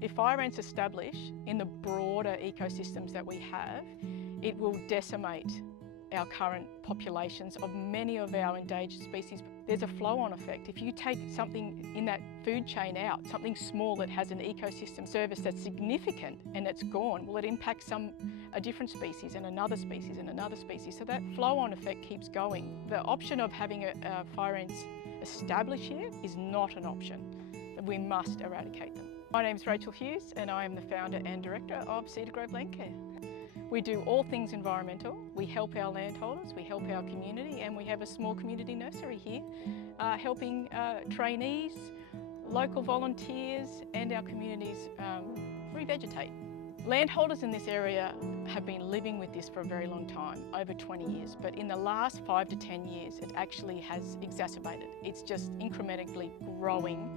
If fire ants establish in the broader ecosystems that we have, it will decimate our current populations of many of our endangered species. There's a flow-on effect. If you take something in that food chain out, something small that has an ecosystem service that's significant and it's gone, well, it impacts a different species and another species and another species. So that flow-on effect keeps going. The option of having fire ants establish here is not an option. We must eradicate them. My name is Rachel Hughes and I am the founder and director of Cedar Grove Landcare. We do all things environmental. We help our landholders, we help our community, and we have a small community nursery here helping trainees, local volunteers and our communities revegetate. Landholders in this area have been living with this for a very long time, over 20 years, but in the last 5 to 10 years it actually has exacerbated. It's just incrementally growing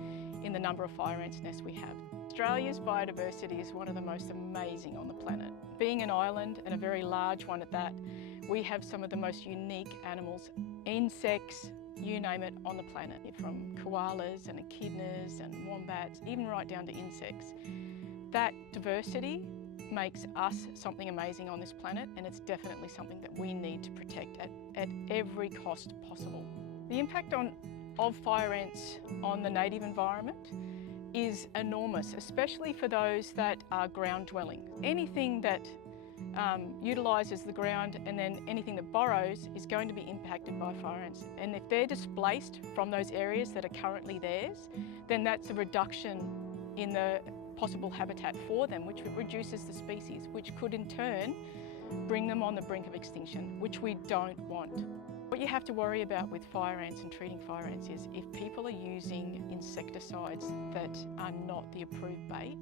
in the number of fire ants nests we have. Australia's biodiversity is one of the most amazing on the planet. Being an island, and a very large one at that, we have some of the most unique animals, insects, you name it, on the planet. From koalas and echidnas and wombats, even right down to insects. That diversity makes us something amazing on this planet, and it's definitely something that we need to protect at every cost possible. The impact of fire ants on the native environment is enormous, especially for those that are ground dwelling. Anything that utilises the ground and then anything that burrows is going to be impacted by fire ants. And if they're displaced from those areas that are currently theirs, then that's a reduction in the possible habitat for them, which reduces the species, which could in turn bring them on the brink of extinction, which we don't want. What you have to worry about with fire ants and treating fire ants is if people are using insecticides that are not the approved bait,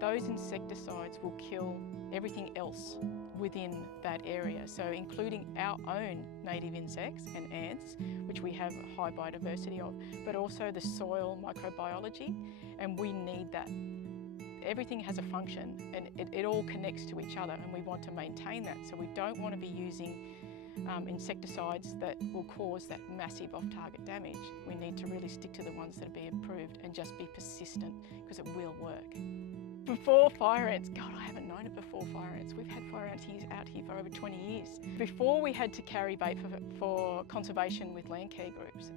those insecticides will kill everything else within that area. So including our own native insects and ants, which we have high biodiversity of, but also the soil microbiology, and we need that. Everything has a function and it all connects to each other, and we want to maintain that. So we don't want to be using insecticides that will cause that massive off-target damage. We need to really stick to the ones that are being approved and just be persistent, because it will work. Before fire ants, God, I haven't known it before fire ants. We've had fire ants out here for over 20 years. Before we had to carry bait for conservation with landcare groups,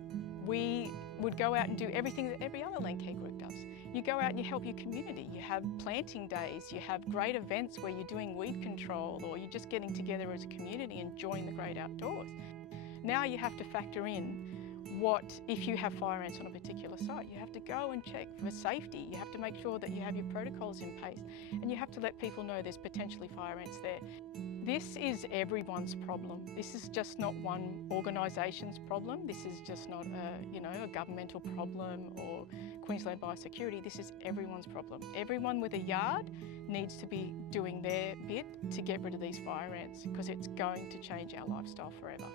we would go out and do everything that every other landcare group does. You go out and you help your community. You have planting days, you have great events where you're doing weed control, or you're just getting together as a community and enjoying the great outdoors. Now you have to factor in what, if you have fire ants on a particular site, you have to go and check for safety. You have to make sure that you have your protocols in place, and you have to let people know there's potentially fire ants there. This is everyone's problem. This is just not one organisation's problem. This is just not a governmental problem or Queensland Biosecurity. This is everyone's problem. Everyone with a yard needs to be doing their bit to get rid of these fire ants, because it's going to change our lifestyle forever.